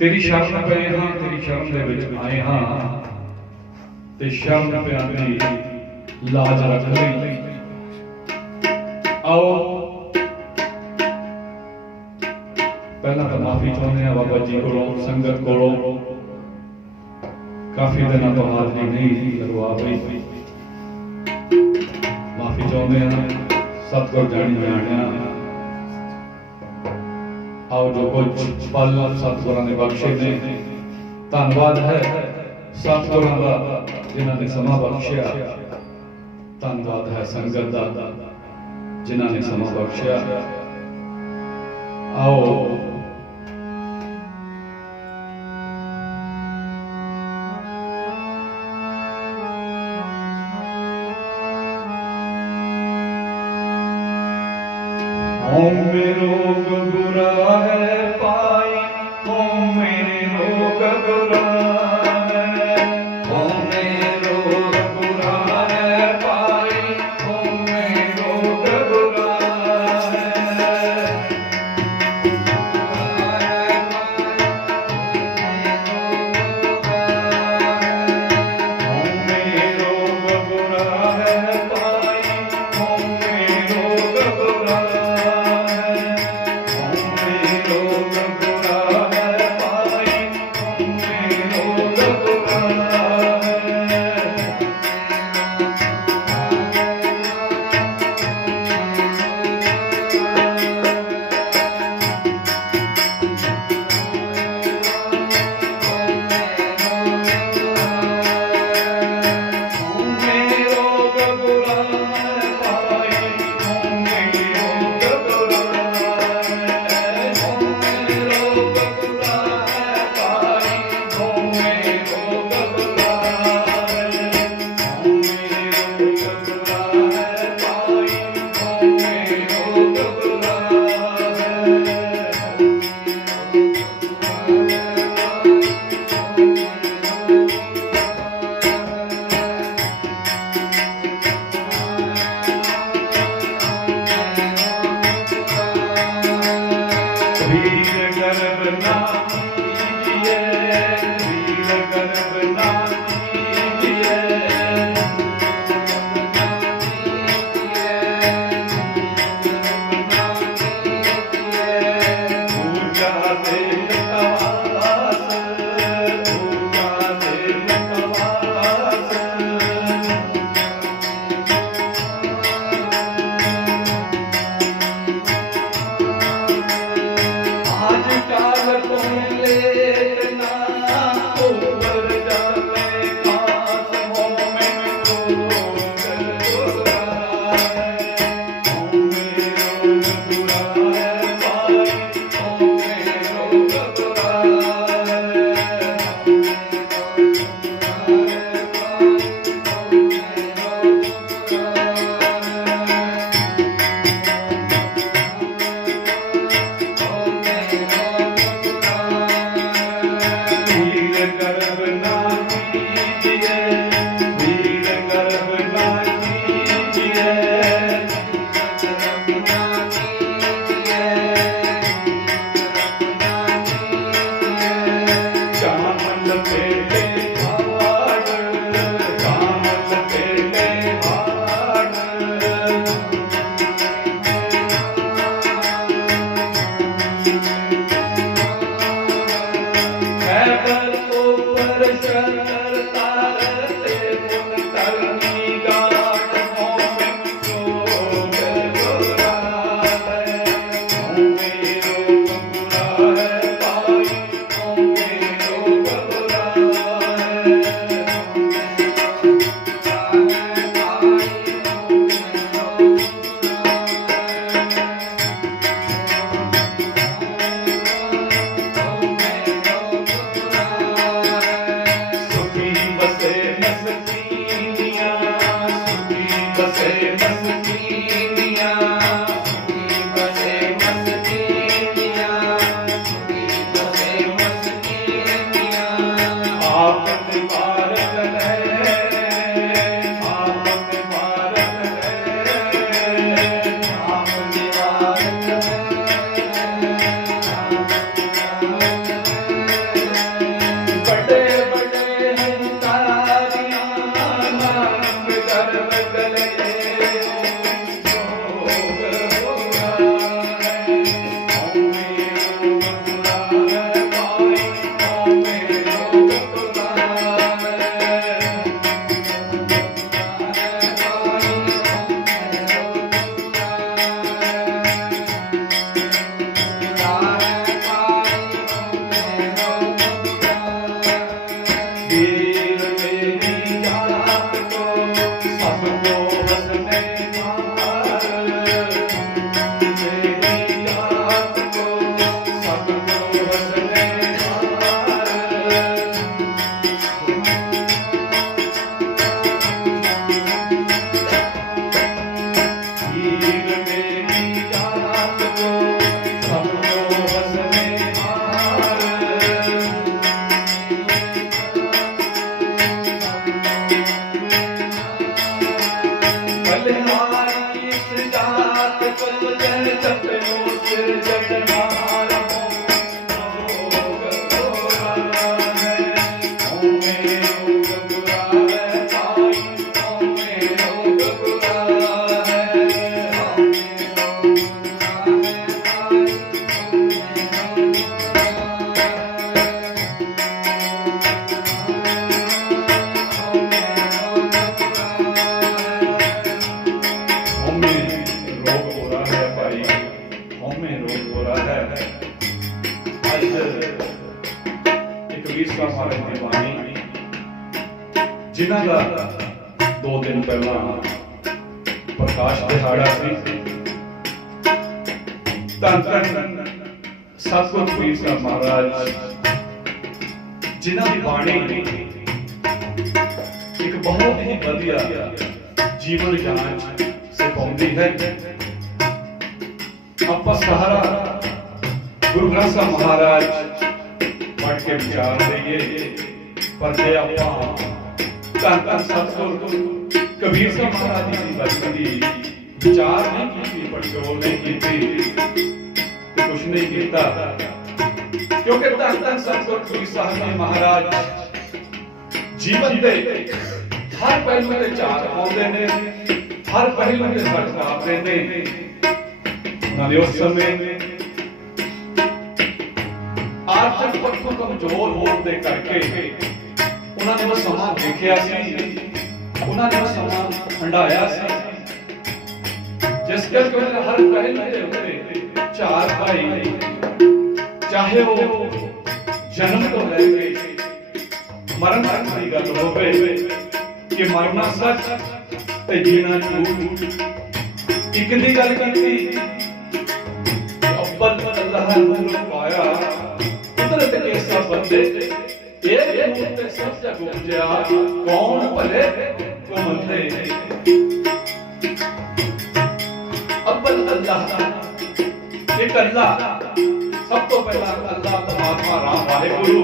तेरी शरण पे हाँ तेरी शरण दे विच आए हाँ ते शरण पे आंदी लाज रख लई। आओ पहला तो माफी चाहते हैं बाबा जी को संगत को काफी दिनों तो हाजरी नहीं लगवा पाई। माफी चाहते हैं सतगुर जानी जानिया। आओ जो कुछ पल सतगुरां ने बख्शे ने धन्यवाद है सतगुरां दा जिन्हां ने समा बख्शिया। धन्यवाद है संगत दा जिन्हां ने समा बख्शिया। आओ मेरे रोग बुरा है पाई मेरे रोग बुरा है मेरे रोग बुरा है पाई मेरे रोग बुरा है मेरे रोग बुरा है पाई मेरे रोग बुरा जिन्हां दा 2 दिन पहला प्रकाश दिहाड़ा सी। धन धन सतगुरु कबीर साहब महाराज जिन्हां दी बाणी एक बहुत ही वधिया जीवन जांच सिखाउंदी है। आपां सारा गुरु ग्रंथ साहब महाराज पढ़ के विचार देइए, पर जे आपां धन धन सतगुरु कबीर साहब महाराज जी की बचपन की विचार नहीं की, पड़चोल नहीं की, कुछ नहीं किया, क्योंकि धन धन सतगुरु कबीर साहब जी महाराज जीवन के हर पहलू से झाक पाते ने, हर पहलू से फर्क पाते ने। उन्होंने उस समय आर्थिक पक्षों कमजोर होने करके उन्होंने वो समा देखिया सी, उन्होंने वो समा हंडाया सी, जिस करके हर पहलू के ऊपर चार भाई, चाहे वो जन्म तो लेके मरण तक की गल होवे कि मरना सच ते जीना झूठ। एक दी गल की अव्वल अल्लाह ने पाया कुदरत के सब बंदे एक रूप में सब जग उपजया, कौन भले को मंदे। अव्वल अल्लाह एक अल्लाह, सब तो पहला अल्लाह परमात्मा राम वाहेगुरु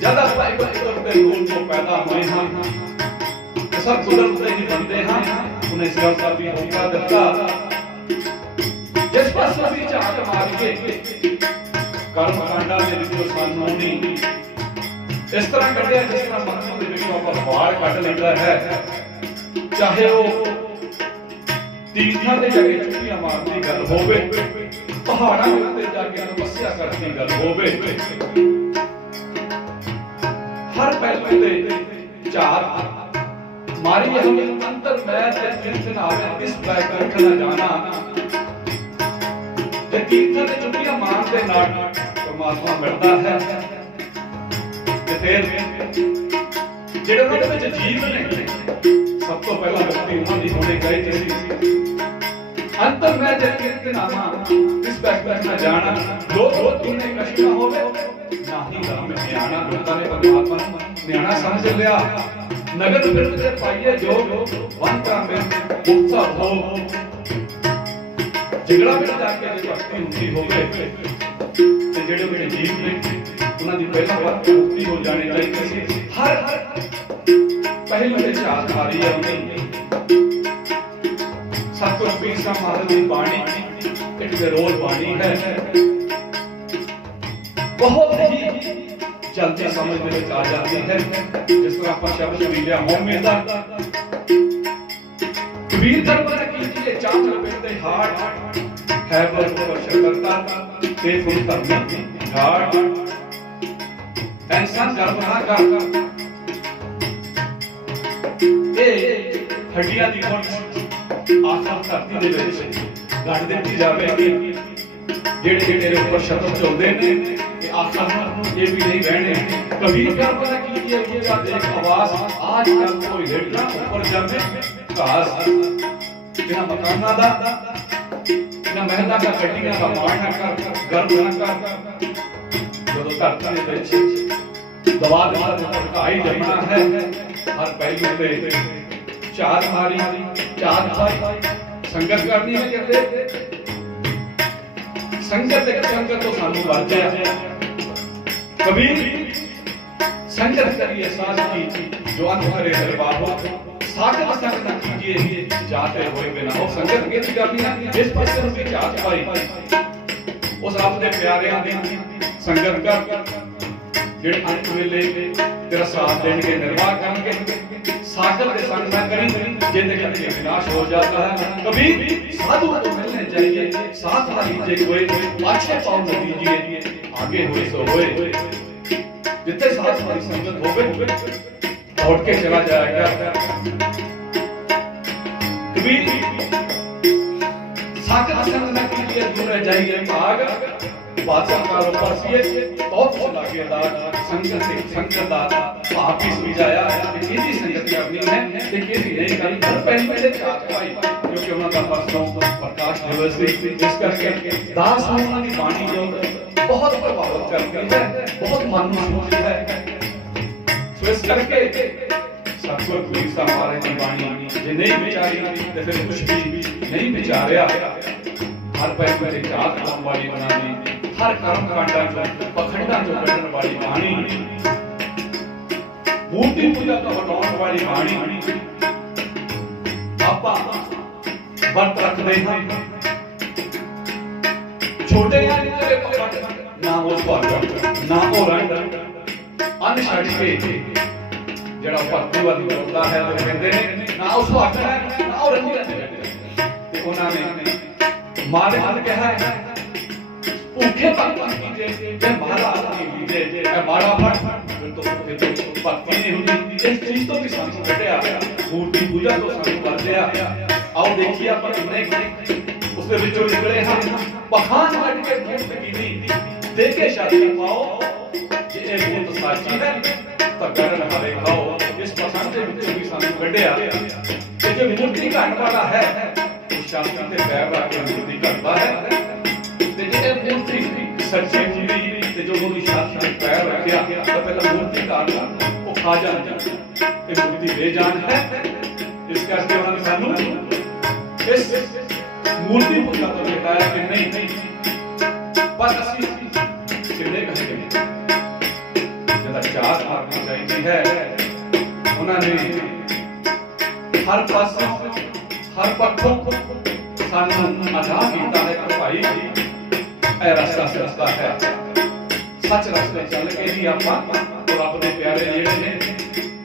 ज्यादा इधर रूप को पैदा हुए हैं, सब कुदरत के ही बंदे हैं। उन्हें सिर्फ का भी होगा दिता, जिस पास भी झाक मारिए कर्म कांडा में जो सानू नहीं इस तरह कटिया जिस तरह मक्खन के विचों आप बाढ़ कट लेता है। चाहे वो तीर्थां दे जाके छुट्टियां मारने गल होवे, पहाड़ां उत्ते जाके तपस्या करने गल होवे, हर पहलू ते झाक मारी हम अंतर मैं चिंतन आवे इस बैठ न जाना। तीर्थां दे छुट्टियां मारते नाल परमात्मा मिलता है, ते फिर जेड़े उन्हां दे विच जीव ने सब तो पहला मुक्ति उन्हां दी होनी चाहिए। अंतर मैं कीर्तनामा इस बैठ न जाना, लोग तुमने कष्ट न होवे नाही राम न्याणा। लोकां ने परमात्मा न्याणा समझ लिया, नगद फिरते पाइए जो वंता में मुक्ता हो। जिगड़ा में जाके जो भक्ति होती होवे ते जेड़े मेरे जीव ने उन्हां दी पहला बार मुक्ति हो जानी चाहिए सी। हर पहलू ते झाक मारी है उन्हें सतगुरु कबीर साहब महाराज की बाणी एक बेरोल बाणी है, बहुत ही जल्दी समझ में आ जाती है। जिस तरह आप शब्द मिलिया होमे दा कबीर दरबार कीजिए चांद लपेटते हाट है पर शक्करता ते फुल धरती घाट। ऐसा गर्भना का ए हड्डियां दी कोट आसमान धरती दे विच गड़ दित्ती जावेगी। जेड़े जेड़े ऊपर शब्द चलदे ने ये आसमान ये भी नहीं रहने। कबीर गर्भना कीजिए ये देख आवाज आज कल कोई हेठा ऊपर जावे घास। इन्हां मकानां दा इन्हां महलां दा गड्डियां दा मान ना कर गर्भ ना कर। जदों धरती दे विच दवा का आई जमना है, हर पहलू पे चार मारी चार भाई संगत करनी है। कहते संगत एक संगत तो सानू वर्जया कबीर संगत करिए साथ की जो अंत करे दरबार हो। साकत संग न कीजिए जाते होए बिना। ਉਹ ਸੰਗਤ ਕੀ ਕਰਨੀ ਹੈ, ਇਸ ਪਾਸੇ ਨੂੰ ਵੀ ਝਾਤ ਪਾਈ ਉਸ ਰੱਬ ਦੇ ਪਿਆਰਿਆਂ ਦੀ ਸੰਗਤ ਕਰ, ਜਿਹੜੇ ਅੰਤ ਵੇਲੇ तेरा साथ देंगे, निर्वाह करेंगे। सागर के संग न करें, जिंदगी का विनाश हो जाता है। कभी साधु को मिलने चाहिए, साथ ना लीजिए कोई, अच्छे पाँव न दीजिए, आगे हुए सो होए। जितने साथ हमारी संगत हो गए लौट के चला जाएगा। कभी सागर संग न कीजिए, दूर रह जाइए भाग, बादशाह का ऊपर से बहुत चला गया दाद, संगत से संगत दाद आप ही सुई जाया। किसी संगति अपनी है ते किसी नहीं करी, हर पहले चाहत पाई क्योंकि उन्होंने परसों प्रकाश दिवस सी, इस करके दास होना की वाणी जो बहुत प्रभावित करती है, बहुत मन होती है। सो इस करके सतगुरु कबीर साहब महाराज की वाणी जे नहीं विचारी तो फिर कुछ भी नहीं विचारिया। हर पहले चाहत काम वाली बनानी, हर कर्म कांडा जो पखंडा जो कटन वाली वाणी, मूर्ति पूजा तो हटाउण वाली वाणी। आपा व्रत रखते हैं, छोटे निकले पखंड ना हो स्वागत ना हो रंग, अन्न छड़ के जड़ा भक्ति वाली होता है तो कहते हैं ना उस स्वागत है ना और रंग। ते उन्होंने मारे मन कहा है भूखे भगवान कीजिए, जय माला आदमी लीजिए, जय माला फट तो भक्ति नहीं होती। इस चीज तो भी सानू कटिया, मूर्ति पूजा तो सानू करते आ। आओ देखिए अपन कितने उसके विचों निकले हम, पखान कट के मूर्त कीनी देखे शादी पाओ, ये मूर्त साची है तो गरन हरे खाओ। इस पसंद के विचों भी सानू कटिया कि जो मूर्ति घट वाला है उस शादी के पैर रख के मूर्ति करता है, मूर्ति सच्ची हुई ते जो उन्होंने शादी में पैर रखा तो पहला मूर्ति का वो खा जाना, ये मूर्ति बेजान है। इस करके उन्होंने सानू इस मूर्ति पूजा तो बताया कि नहीं पर असली कितने कहेंगे जब चार आदमी चाहिए है। उन्होंने हर पासों हर पक्षों सानू आजाद किया है कि भाई ए रास्ता से रास्ता है, सच रास्ते चल के ही आपा और अपने प्यारे जेड़े ने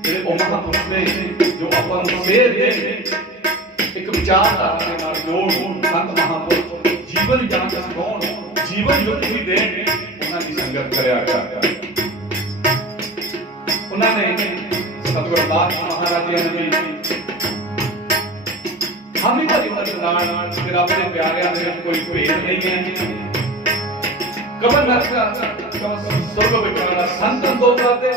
जेड़े ओ महापुरुष ने जो आपा नु सेध दे एक विचारधारा के नाल जोड़ संत महापुरुष जीवन जान सिखाउण, जीवन युक्त भी दे उन्हां दी संगत करया कर। उन्हां ने सतगुरु दास महाराज जी ने हम ही भरी नाल फिर अपने प्यारिਆਂ ਦੇ ਵਿੱਚ कोई भेद नहीं है। कमल स्वर्ग बिठाना संतन दो जाते,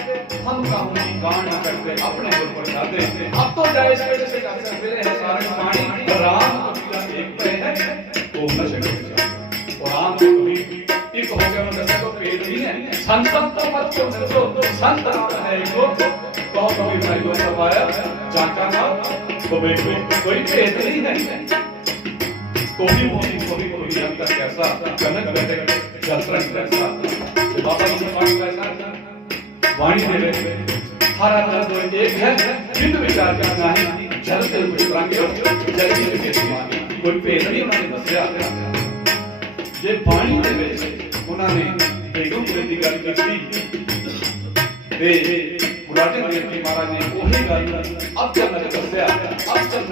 हम काहू की गान न करते, अपने गुर पर जाते। अब तो जाए इस वजह से कर सकते हैं सारे पानी राम कबीरा एक पे है तो नशे में और राम कबीर एक हो गया उनका तो पेट नहीं है। संतन तो मत क्यों देखो, संत राम है एक तो कबीर भाई को सफाया जाका था तो कोई भेद नहीं है। तो भी मोदी कोई अंतर कैसा कनक बैठे जलतरंग कैसा बाबा जी ने पानी कैसा वाणी दे हर अंतर तो एक है, बिंदु विचार करना है जल के विश्राम जल के समान कोई भेद नहीं उन्होंने दसिया। जे पानी दे विच उन्होंने बेगमपुरे दी गल कीती ते मुरादे देव जी महाराज ने वही गल अब चल दसिया। अब चल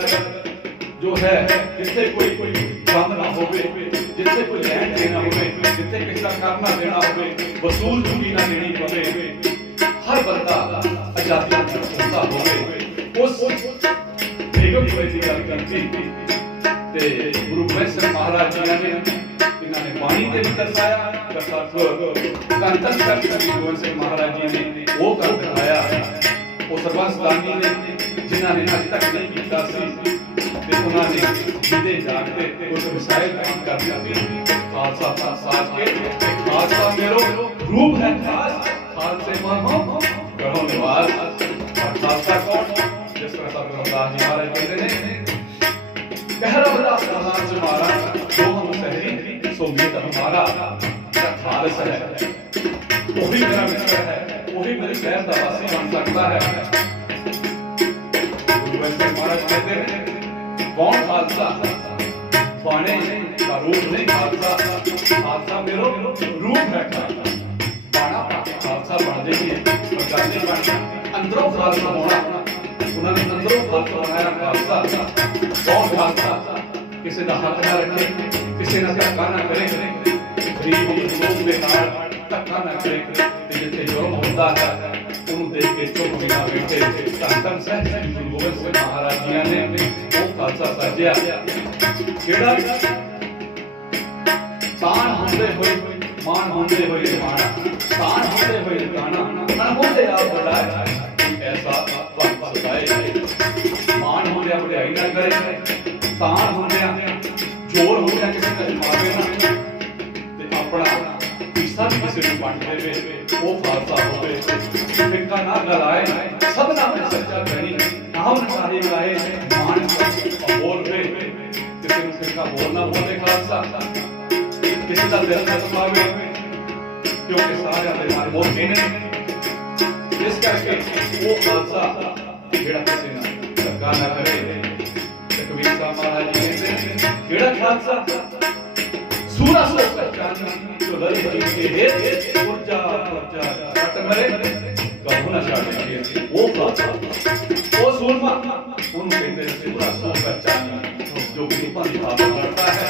जो है जिथे कोई काम ना होवे, जिथे कोई लैन देना होवे, जिथे किसी का करना देना होवे, वसूल चुकी ना देनी पवे, हर बंदा आजादी होता होवे उस बेगमपुरे दी गल करती ते गुरु गोबिंद सिंह महाराज जी ने इन्होंने वाणी दे भी दर्शाया, कंतक करके गुरु गोबिंद सिंह महाराज जी ने वो कर दिखाया। वो सर्वसदानी ने जिन्होंने अज तक नहीं किया सी उन्होंने जिदे जागते उस मिसाइल काम कर दिया। खालसा साज के खालसा मेरो रूप है खास, खालसे महो करो निवास। खालसा कौन जिस तरह सतगुरुदास जी महाराज कहते हैं कहरा बड़ा समाज हमारा जो हम सहरी सो मीत हमारा खालसा है, वही मेरा मित्र है, वही मेरे शहर का वासी बन सकता है। वैसे महाराज कहते हैं कौन खालसा बाणे का रूप नहीं, खालसा खालसा मेरो रूप है, बाणा खालसा बन देगी प्रजाति बन अंदरों खालसा होना, उन्होंने अंदरों खालसा बनाया खालसा। कौन खालसा किसी का हाथ ना रखे, किसी ने धक्का ना करे, गरीब लोग के नाल धक्का ना करे, जिथे जुर्म होता है उन्होंने देख के चुप भी ना बैठे। धन सहज गुरु गोबिंद सिंह महाराज जी ने वो खालसा सर्जिया केड़ा तान होंदे होए मान होंदे होए माना, तान होंदे होए गाना अनहोंदे आप बढ़ाए, ऐसा वक्त सताए। मान होंदे बढ़ाई ना करे, तान होंदे जोर होंदे किसी का मारे ना ते अपना हिस्सा भी किसी को बांट देवे, वो खालसा होवे। फिक्का ना गलाए सबना में सच्चा कहनी, नाम सारी लाए मान बोल पे किसी को फिक्का बोलना बोले खालसा, किसी का दिल ना समावे क्योंकि सारे हमारे मोती ने इस करके वो खालसा जेड़ा किसी ना धक्का ना करे। कबीर साहब महाराज जी कहते हैं जेड़ा खालसा सूरा सो पहचानी जो लड़ी के हेत ऊर्जा ऊर्जा कट मरे कबू ना छाड़े, वो खालसा वो सूरमा उन कहते हैं सूरा सो पहचानी जो कृपा दिखावा करता है,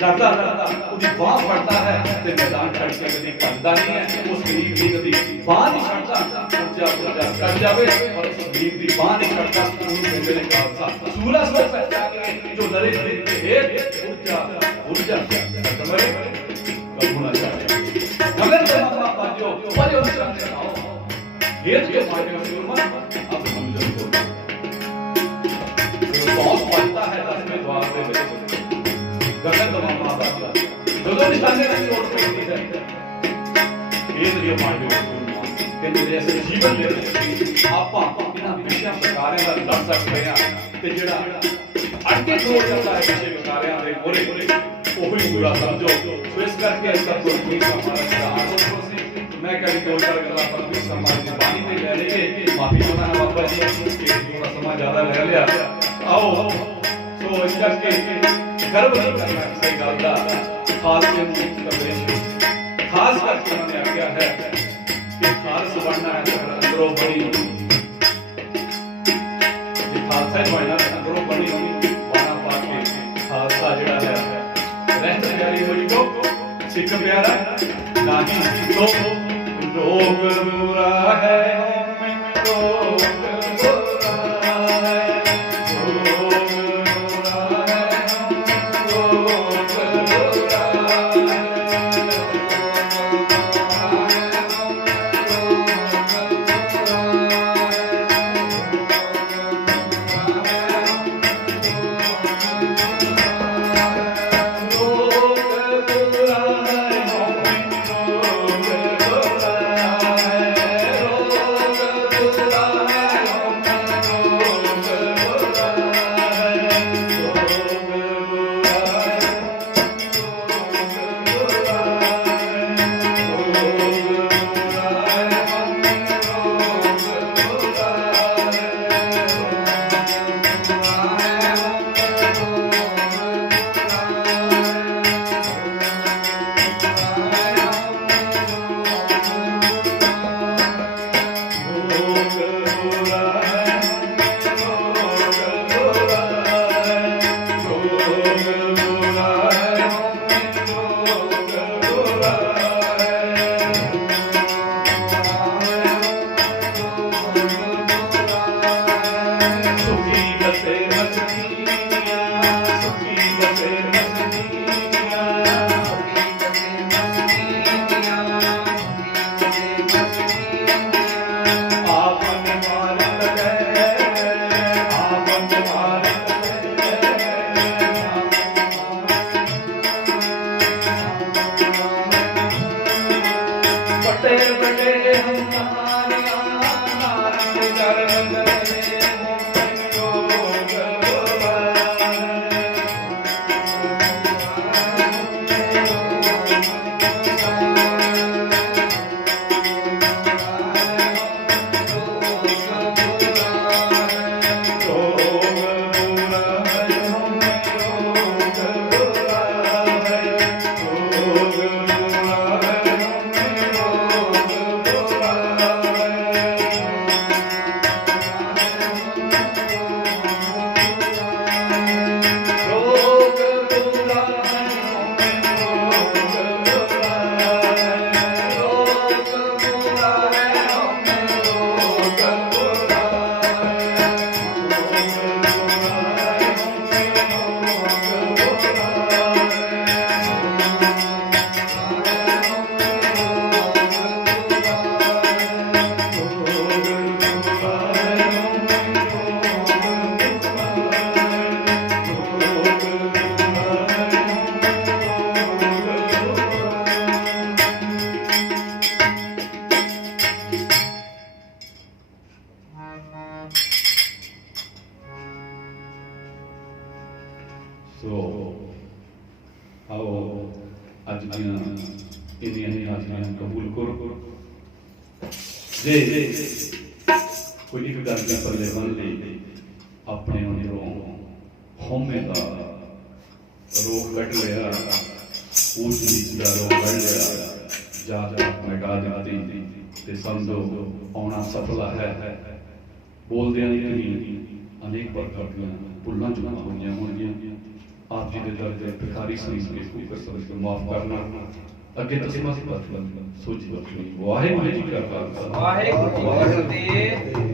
लड़ता लड़ता उसकी बाह फड़ता है ते मैदान छड़ के कभी भगदा नहीं है, उस गरीब की कभी बाह नहीं छड़ता, ऊर्जा ऊर्जा कट जावे और उस गरीब की बाह नहीं छड़ता। उन कहते हैं खालसा सूरा सो पहचानी जो लड़े के हेत ऊर्जा ऊर्जा कट मरे कबू ना छाड़े। मगर जमाना बाजो पर ऊर्जा से आओ ये जो मार्ग सूरमा अब समझो को बहुत पड़ता है दस में द्वार पे गगन दमा बाबा जो निशाने की ओर पड़ती है ये जो मार्ग सूरमा के जैसे जीवन ले आपा बिना विषय प्रकारों का लड़ सकते हैं ते जेड़ा अटके छोड़ जाता है विषय प्रकारों दे पूरे ओही पूरा समझो। तो इस करके सब को भी हमारा आदत से मैं कभी दो चार गला पर भी समाज की बानी में ले लेके माफी मांगना बाबा जी कि थोड़ा समय ज्यादा ले लिया आओ। तो इस करके गर्व नहीं करना किसी गल का, खास करके उन्होंने आज्ञा है कि खालस बनना है तो अंदरों बड़ी खालसा बनना अंदरों बड़ी बाना पा के खालसा जड़ा है रहते प्यारी होई को सिख प्यारा नाही तो रोग बुरा है रोग बुरा है रोग बुरा है रोग बुरा है ਸੋ ਆਓ ਅੱਜ ਦੀਆਂ ਇੰਨੀਆਂ ਹੀ ਹਾਜ਼ਰੀਆਂ ਕਬੂਲ ਕਰੋ। ਜੇ ਕੋਈ ਇੱਕ ਗੱਲ ਦੀ ਪੱਲੇ ਬੰਨ ਲਈ ਆਪਣੇ ਅੰਦਰੋਂ ਹਉਮੈ ਦਾ ਰੋਗ ਕੱਢ ਲਿਆ, ਊਚ ਨੀਚ ਦਾ ਰੋਗ ਕੱਢ ਲਿਆ, ਜਾਤ ਮਿਟਾ ਦਿੱਤੀ ਤੇ ਸਮਝੋ ਆਉਣਾ ਸਫਲ ਹੈ। ਬੋਲਦਿਆਂ ਹੀ ਅਨੇਕ ਪ੍ਰਕਾਰ ਦੀਆਂ ਭੁੱਲਾਂ ਚੁੱਕਾਂ ਹੋਈਆਂ ਹੋਣਗੀਆਂ। आप जी के दर से भिखारी समझ के ऊपर समझ के माफ करना अगे तस्मा से बात सोची बख्शनी। वाहिगुरू जी का खालसा वाहिगुरू जी की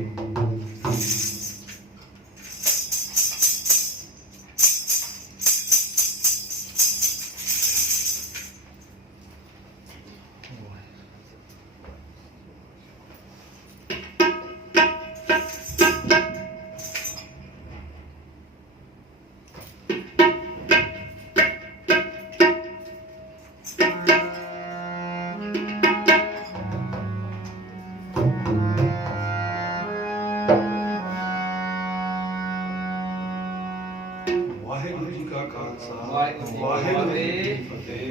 ਵਾਹਿਗੁਰੂ ਜੀ ਕਾ ਖਾਲਸਾ ਵਾਹਿਗੁਰੂ ਜੀ ਕੀ ਫਤਿਹ।